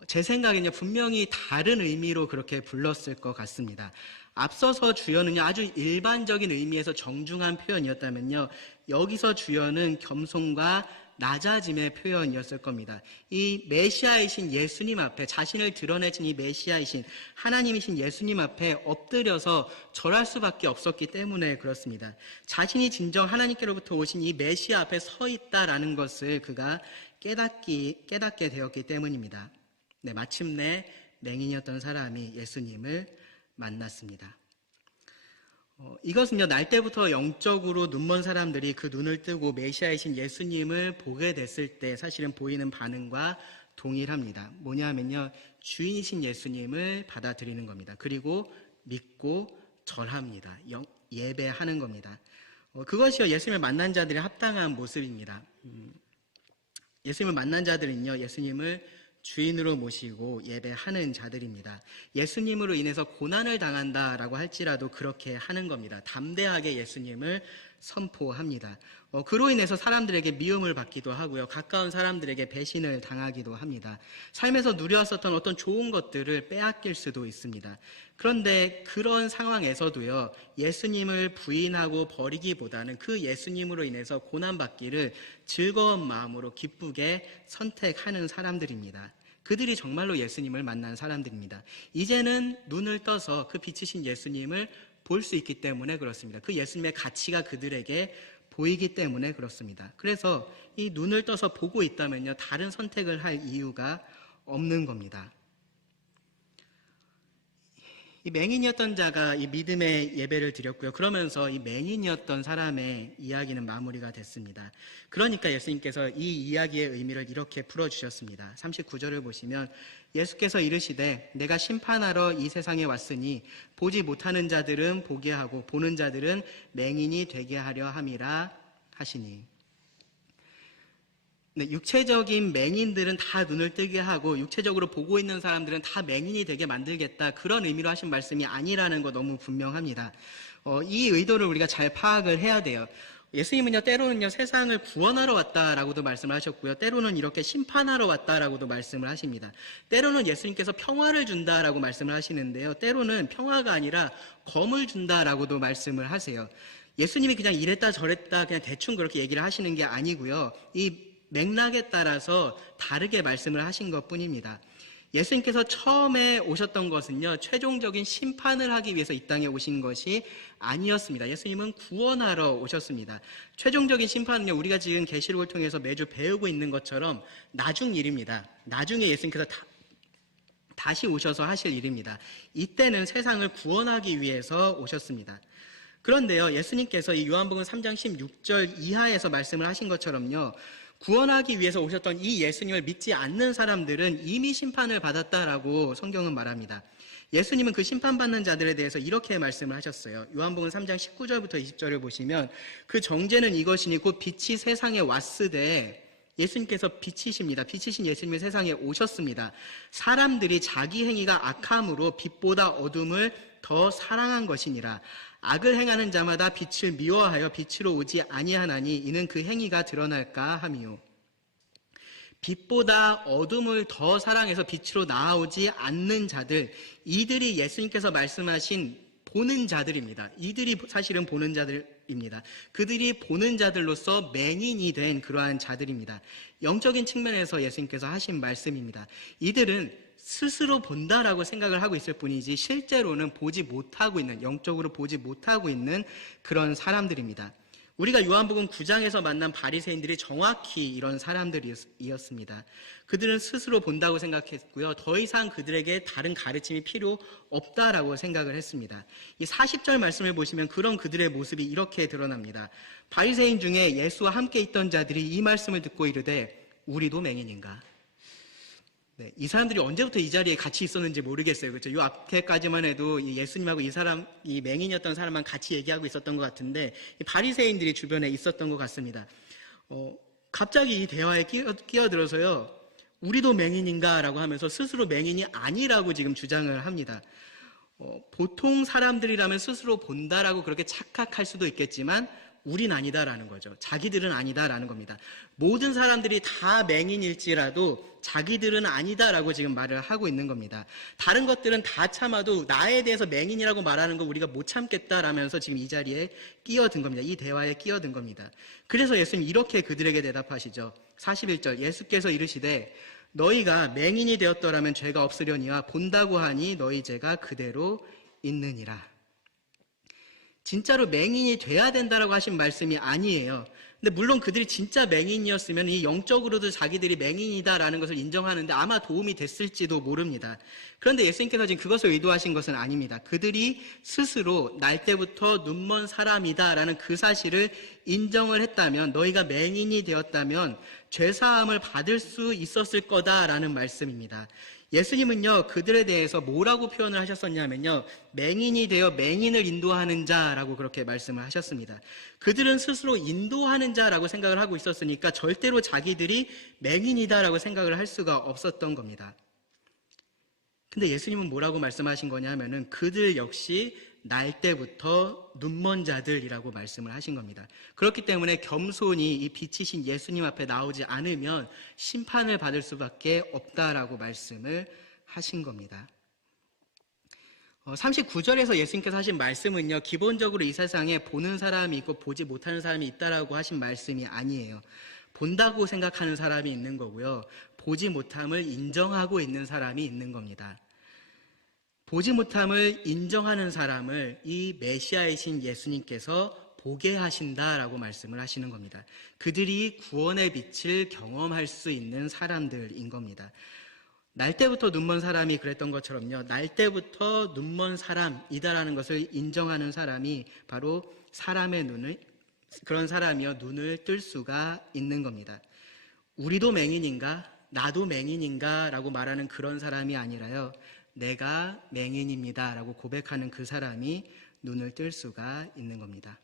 제 생각에는요, 분명히 다른 의미로 그렇게 불렀을 것 같습니다. 앞서서 주여는요, 아주 일반적인 의미에서 정중한 표현이었다면요, 여기서 주여는 겸손과 낮아짐의 표현이었을 겁니다. 이 메시아이신 예수님 앞에, 자신을 드러내신 이 메시아이신 하나님이신 예수님 앞에 엎드려서 절할 수밖에 없었기 때문에 그렇습니다. 자신이 진정 하나님께로부터 오신 이 메시아 앞에 서 있다라는 것을 그가 깨닫게 되었기 때문입니다. 네, 마침내 맹인이었던 사람이 예수님을 만났습니다. 이것은요, 날 때부터 영적으로 눈먼 사람들이 그 눈을 뜨고 메시아이신 예수님을 보게 됐을 때 사실은 보이는 반응과 동일합니다. 뭐냐면요, 주인이신 예수님을 받아들이는 겁니다. 그리고 믿고 절합니다. 예배하는 겁니다. 그것이요, 예수님을 만난 자들의 합당한 모습입니다. 예수님을 만난 자들은요, 예수님을 주인으로 모시고 예배하는 자들입니다. 예수님으로 인해서 고난을 당한다라고 할지라도 그렇게 하는 겁니다. 담대하게 예수님을 선포합니다. 그로 인해서 사람들에게 미움을 받기도 하고요. 가까운 사람들에게 배신을 당하기도 합니다. 삶에서 누려왔었던 어떤 좋은 것들을 빼앗길 수도 있습니다. 그런데 그런 상황에서도요, 예수님을 부인하고 버리기보다는 그 예수님으로 인해서 고난받기를 즐거운 마음으로 기쁘게 선택하는 사람들입니다. 그들이 정말로 예수님을 만난 사람들입니다. 이제는 눈을 떠서 그 빛이신 예수님을 볼 수 있기 때문에 그렇습니다. 그 예수님의 가치가 그들에게 보이기 때문에 그렇습니다. 그래서 이 눈을 떠서 보고 있다면요, 다른 선택을 할 이유가 없는 겁니다. 이 맹인이었던 자가 이 믿음의 예배를 드렸고요. 그러면서 이 맹인이었던 사람의 이야기는 마무리가 됐습니다. 그러니까 예수님께서 이 이야기의 의미를 이렇게 풀어주셨습니다. 39절을 보시면 예수께서 이르시되 내가 심판하러 이 세상에 왔으니 보지 못하는 자들은 보게 하고 보는 자들은 맹인이 되게 하려 함이라 하시니. 네, 육체적인 맹인들은 다 눈을 뜨게 하고 육체적으로 보고 있는 사람들은 다 맹인이 되게 만들겠다, 그런 의미로 하신 말씀이 아니라는 거 너무 분명합니다. 이 의도를 우리가 잘 파악을 해야 돼요. 예수님은요, 때로는요, 세상을 구원하러 왔다라고도 말씀을 하셨고요, 때로는 이렇게 심판하러 왔다라고도 말씀을 하십니다. 때로는 예수님께서 평화를 준다라고 말씀을 하시는데요, 때로는 평화가 아니라 검을 준다라고도 말씀을 하세요. 예수님이 그냥 이랬다 저랬다 그냥 대충 그렇게 얘기를 하시는 게 아니고요, 이 맥락에 따라서 다르게 말씀을 하신 것 뿐입니다. 예수님께서 처음에 오셨던 것은요, 최종적인 심판을 하기 위해서 이 땅에 오신 것이 아니었습니다. 예수님은 구원하러 오셨습니다. 최종적인 심판은요, 우리가 지금 계시록을 통해서 매주 배우고 있는 것처럼 나중 일입니다. 나중에 예수님께서 다시 오셔서 하실 일입니다. 이때는 세상을 구원하기 위해서 오셨습니다. 그런데요, 예수님께서 이 요한복음 3장 16절 이하에서 말씀을 하신 것처럼요, 구원하기 위해서 오셨던 이 예수님을 믿지 않는 사람들은 이미 심판을 받았다라고 성경은 말합니다. 예수님은 그 심판받는 자들에 대해서 이렇게 말씀을 하셨어요. 요한복음 3장 19절부터 20절을 보시면 그 정죄는 이것이니 곧 빛이 세상에 왔으되, 예수님께서 빛이십니다. 빛이신 예수님이 세상에 오셨습니다. 사람들이 자기 행위가 악함으로 빛보다 어둠을 더 사랑한 것이니라. 악을 행하는 자마다 빛을 미워하여 빛으로 오지 아니하나니 이는 그 행위가 드러날까 함이요. 빛보다 어둠을 더 사랑해서 빛으로 나아오지 않는 자들, 이들이 예수님께서 말씀하신 보는 자들입니다. 이들이 사실은 보는 자들입니다. 그들이 보는 자들로서 맹인이 된 그러한 자들입니다. 영적인 측면에서 예수님께서 하신 말씀입니다. 이들은 스스로 본다라고 생각을 하고 있을 뿐이지 실제로는 보지 못하고 있는, 영적으로 보지 못하고 있는 그런 사람들입니다. 우리가 요한복음 9장에서 만난 바리새인들이 정확히 이런 사람들이었습니다. 그들은 스스로 본다고 생각했고요, 더 이상 그들에게 다른 가르침이 필요 없다라고 생각을 했습니다. 이 40절 말씀을 보시면 그런 그들의 모습이 이렇게 드러납니다. 바리새인 중에 예수와 함께 있던 자들이 이 말씀을 듣고 이르되 우리도 맹인인가? 네, 이 사람들이 언제부터 이 자리에 같이 있었는지 모르겠어요. 그렇죠? 이 앞에까지만 해도 예수님하고 이 맹인이었던 사람만 같이 얘기하고 있었던 것 같은데, 이 바리새인들이 주변에 있었던 것 같습니다. 갑자기 이 대화에 끼어들어서요, 우리도 맹인인가라고 하면서 스스로 맹인이 아니라고 지금 주장을 합니다. 보통 사람들이라면 스스로 본다라고 그렇게 착각할 수도 있겠지만 우린 아니다라는 거죠. 자기들은 아니다라는 겁니다. 모든 사람들이 다 맹인일지라도 자기들은 아니다라고 지금 말을 하고 있는 겁니다. 다른 것들은 다 참아도 나에 대해서 맹인이라고 말하는 거 우리가 못 참겠다라면서 지금 이 자리에 끼어든 겁니다. 이 대화에 끼어든 겁니다. 그래서 예수님 이렇게 그들에게 대답하시죠. 41절 예수께서 이르시되 너희가 맹인이 되었더라면 죄가 없으려니와 본다고 하니 너희 죄가 그대로 있느니라. 진짜로 맹인이 돼야 된다라고 하신 말씀이 아니에요. 근데 물론 그들이 진짜 맹인이었으면 이 영적으로도 자기들이 맹인이다라는 것을 인정하는데 아마 도움이 됐을지도 모릅니다. 그런데 예수님께서 지금 그것을 의도하신 것은 아닙니다. 그들이 스스로 날 때부터 눈먼 사람이다라는 그 사실을 인정을 했다면, 너희가 맹인이 되었다면 죄사함을 받을 수 있었을 거다라는 말씀입니다. 예수님은요, 그들에 대해서 뭐라고 표현을 하셨었냐면요, 맹인이 되어 맹인을 인도하는 자라고 그렇게 말씀을 하셨습니다. 그들은 스스로 인도하는 자라고 생각을 하고 있었으니까 절대로 자기들이 맹인이다라고 생각을 할 수가 없었던 겁니다. 근데 예수님은 뭐라고 말씀하신 거냐 하면은 그들 역시 날 때부터 눈먼 자들이라고 말씀을 하신 겁니다. 그렇기 때문에 겸손히 이 빛이신 예수님 앞에 나오지 않으면 심판을 받을 수밖에 없다라고 말씀을 하신 겁니다. 39절에서 예수님께서 하신 말씀은요, 기본적으로 이 세상에 보는 사람이 있고 보지 못하는 사람이 있다라고 하신 말씀이 아니에요. 본다고 생각하는 사람이 있는 거고요, 보지 못함을 인정하고 있는 사람이 있는 겁니다. 보지 못함을 인정하는 사람을 이 메시아이신 예수님께서 보게 하신다라고 말씀을 하시는 겁니다. 그들이 구원의 빛을 경험할 수 있는 사람들인 겁니다. 날 때부터 눈먼 사람이 그랬던 것처럼요, 날 때부터 눈먼 사람이다라는 것을 인정하는 사람이 바로 사람의 눈을, 그런 사람이요, 눈을 뜰 수가 있는 겁니다. 우리도 맹인인가? 나도 맹인인가? 라고 말하는 그런 사람이 아니라요, 내가 맹인입니다 라고 고백하는 그 사람이 눈을 뜰 수가 있는 겁니다.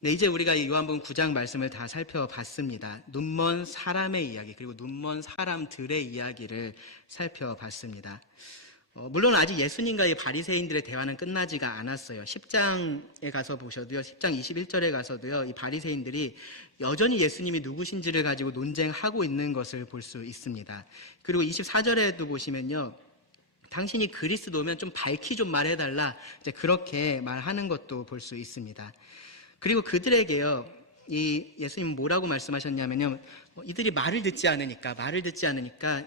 네, 이제 우리가 이 요한복음 9장 말씀을 다 살펴봤습니다. 눈먼 사람의 이야기, 그리고 눈먼 사람들의 이야기를 살펴봤습니다. 물론 아직 예수님과 이 바리새인들의 대화는 끝나지가 않았어요. 10장에 가서 보셔도요, 10장 21절에 가서도요, 이 바리새인들이 여전히 예수님이 누구신지를 가지고 논쟁하고 있는 것을 볼 수 있습니다. 그리고 24절에도 보시면요, 당신이 그리스도면 좀 밝히 좀 말해달라, 이제 그렇게 말하는 것도 볼 수 있습니다. 그리고 그들에게요, 이 예수님 뭐라고 말씀하셨냐면요, 이들이 말을 듣지 않으니까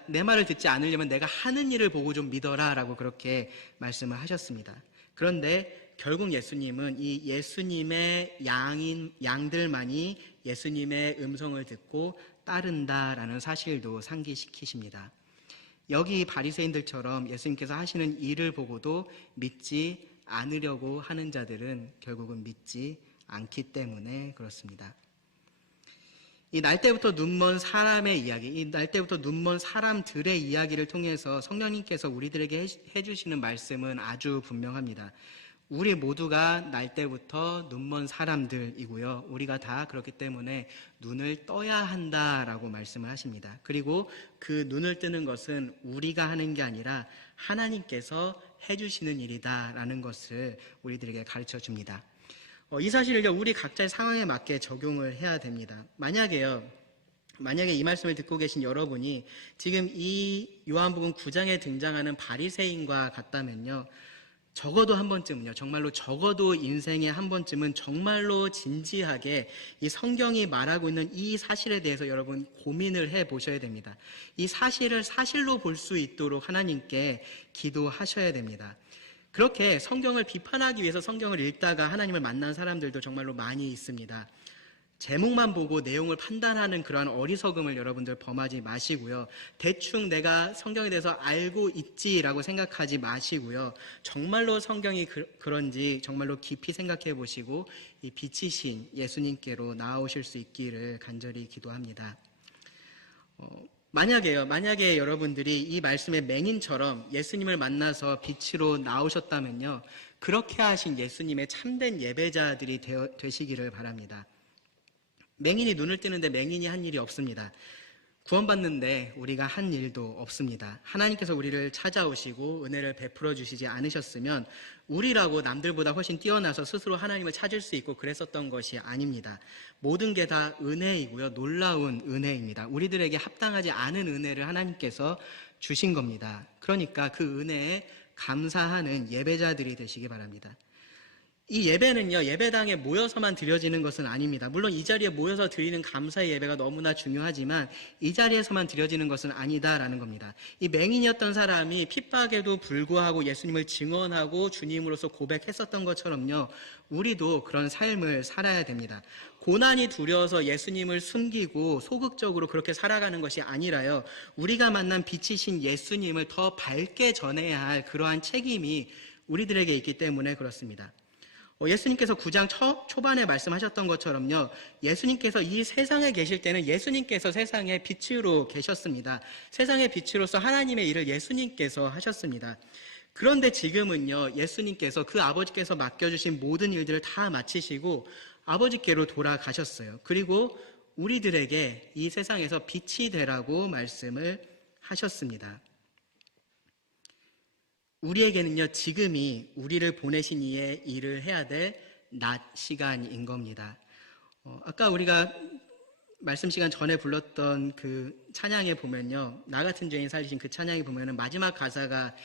내 말을 듣지 않으려면 내가 하는 일을 보고 좀 믿어라 라고 그렇게 말씀을 하셨습니다. 그런데 결국 예수님은 이 예수님의 양들만이 예수님의 음성을 듣고 따른다라는 사실도 상기시키십니다. 여기 바리새인들처럼 예수님께서 하시는 일을 보고도 믿지 않으려고 하는 자들은 결국은 믿지 않기 때문에 그렇습니다. 이 날 때부터 눈먼 사람의 이야기, 이 날 때부터 눈먼 사람들의 이야기를 통해서 성령님께서 우리들에게 해주시는 말씀은 아주 분명합니다. 우리 모두가 날 때부터 눈먼 사람들이고요, 우리가 다 그렇기 때문에 눈을 떠야 한다라고 말씀을 하십니다. 그리고 그 눈을 뜨는 것은 우리가 하는 게 아니라 하나님께서 해주시는 일이다라는 것을 우리들에게 가르쳐 줍니다. 이 사실을요, 우리 각자의 상황에 맞게 적용을 해야 됩니다. 만약에 이 말씀을 듣고 계신 여러분이 지금 이 요한복음 9장에 등장하는 바리새인과 같다면요, 적어도 한 번쯤은요, 정말로 적어도 인생에 한 번쯤은 정말로 진지하게 이 성경이 말하고 있는 이 사실에 대해서 여러분 고민을 해 보셔야 됩니다. 이 사실을 사실로 볼 수 있도록 하나님께 기도하셔야 됩니다. 그렇게 성경을 비판하기 위해서 성경을 읽다가 하나님을 만난 사람들도 정말로 많이 있습니다. 제목만 보고 내용을 판단하는 그러한 어리석음을 여러분들 범하지 마시고요, 대충 내가 성경에 대해서 알고 있지라고 생각하지 마시고요, 정말로 성경이 그런지 정말로 깊이 생각해 보시고 이 빛이신 예수님께로 나아오실 수 있기를 간절히 기도합니다. 만약에 여러분들이 이 말씀의 맹인처럼 예수님을 만나서 빛으로 나오셨다면요, 그렇게 하신 예수님의 참된 예배자들이 되시기를 바랍니다. 맹인이 눈을 뜨는데 맹인이 한 일이 없습니다. 구원받는데 우리가 한 일도 없습니다. 하나님께서 우리를 찾아오시고 은혜를 베풀어 주시지 않으셨으면 우리라고 남들보다 훨씬 뛰어나서 스스로 하나님을 찾을 수 있고 그랬었던 것이 아닙니다. 모든 게 다 은혜이고요. 놀라운 은혜입니다. 우리들에게 합당하지 않은 은혜를 하나님께서 주신 겁니다. 그러니까 그 은혜에 감사하는 예배자들이 되시기 바랍니다. 이 예배는요, 예배당에 모여서만 드려지는 것은 아닙니다. 물론 이 자리에 모여서 드리는 감사의 예배가 너무나 중요하지만 이 자리에서만 드려지는 것은 아니다라는 겁니다. 이 맹인이었던 사람이 핍박에도 불구하고 예수님을 증언하고 주님으로서 고백했었던 것처럼요, 우리도 그런 삶을 살아야 됩니다. 고난이 두려워서 예수님을 숨기고 소극적으로 그렇게 살아가는 것이 아니라요, 우리가 만난 빛이신 예수님을 더 밝게 전해야 할 그러한 책임이 우리들에게 있기 때문에 그렇습니다. 예수님께서 9장 초반에 말씀하셨던 것처럼요, 예수님께서 이 세상에 계실 때는 예수님께서 세상의 빛으로 계셨습니다. 세상의 빛으로서 하나님의 일을 예수님께서 하셨습니다. 그런데 지금은요, 예수님께서 그 아버지께서 맡겨주신 모든 일들을 다 마치시고 아버지께로 돌아가셨어요. 그리고 우리들에게 이 세상에서 빛이 되라고 말씀을 하셨습니다. 우리에게는요, 지금이 우리를 보내신 이의 일을 해야 될 낮 시간인 겁니다. 아까 우리가 말씀 시간 전에 불렀던 그 찬양에 보면요, 나 같은 죄인 살리신 그 찬양에 보면은 마지막 가사가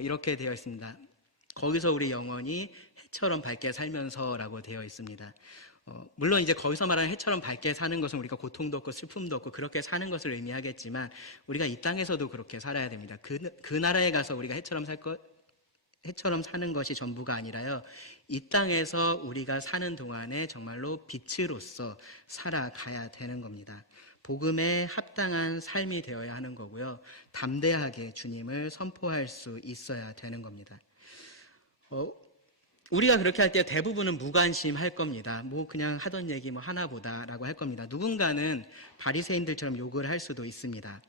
이렇게 되어 있습니다. 거기서 우리 영혼이 해처럼 밝게 살면서라고 되어 있습니다. 물론 이제 거기서 말하는 해처럼 밝게 사는 것은 우리가 고통도 없고 슬픔도 없고 그렇게 사는 것을 의미하겠지만 우리가 이 땅에서도 그렇게 살아야 됩니다. 그 나라에 가서 우리가 해처럼 사는 것이 전부가 아니라요, 이 땅에서 우리가 사는 동안에 정말로 빛으로서 살아가야 되는 겁니다. 복음에 합당한 삶이 되어야 하는 거고요, 담대하게 주님을 선포할 수 있어야 되는 겁니다. 우리가 그렇게 할 때 대부분은 무관심할 겁니다. 뭐 그냥 하던 얘기 뭐 하나보다라고 할 겁니다. 누군가는 바리새인들처럼 욕을 할 수도 있습니다.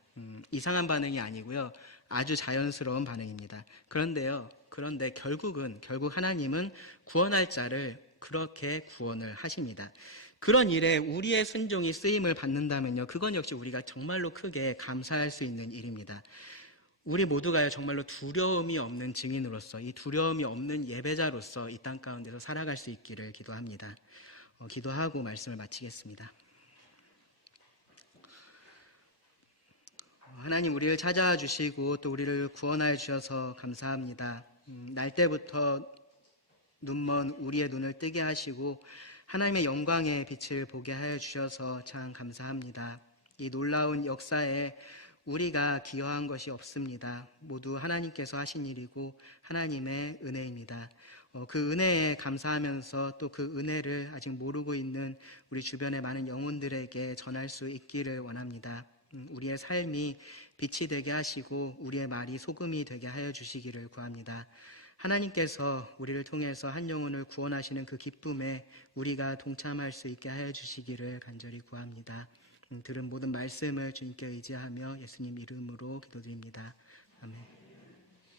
이상한 반응이 아니고요, 아주 자연스러운 반응입니다. 그런데 결국 하나님은 구원할 자를 그렇게 구원을 하십니다. 그런 일에 우리의 순종이 쓰임을 받는다면요, 그건 역시 우리가 정말로 크게 감사할 수 있는 일입니다. 우리 모두가요, 정말로 두려움이 없는 증인으로서, 이 두려움이 없는 예배자로서 이 땅 가운데서 살아갈 수 있기를 기도합니다. 기도하고 말씀을 마치겠습니다. 하나님, 우리를 찾아와 주시고 또 우리를 구원하여 주셔서 감사합니다. 날 때부터 눈먼 우리의 눈을 뜨게 하시고 하나님의 영광의 빛을 보게 하여 주셔서 참 감사합니다. 이 놀라운 역사에 우리가 기여한 것이 없습니다. 모두 하나님께서 하신 일이고 하나님의 은혜입니다. 그 은혜에 감사하면서 또 그 은혜를 아직 모르고 있는 우리 주변의 많은 영혼들에게 전할 수 있기를 원합니다. 우리의 삶이 빛이 되게 하시고 우리의 말이 소금이 되게 하여 주시기를 구합니다. 하나님께서 우리를 통해서 한 영혼을 구원하시는 그 기쁨에 우리가 동참할 수 있게 하여 주시기를 간절히 구합니다. 들은 모든 말씀을 주님께 의지하며 예수님 이름으로 기도드립니다. 아멘.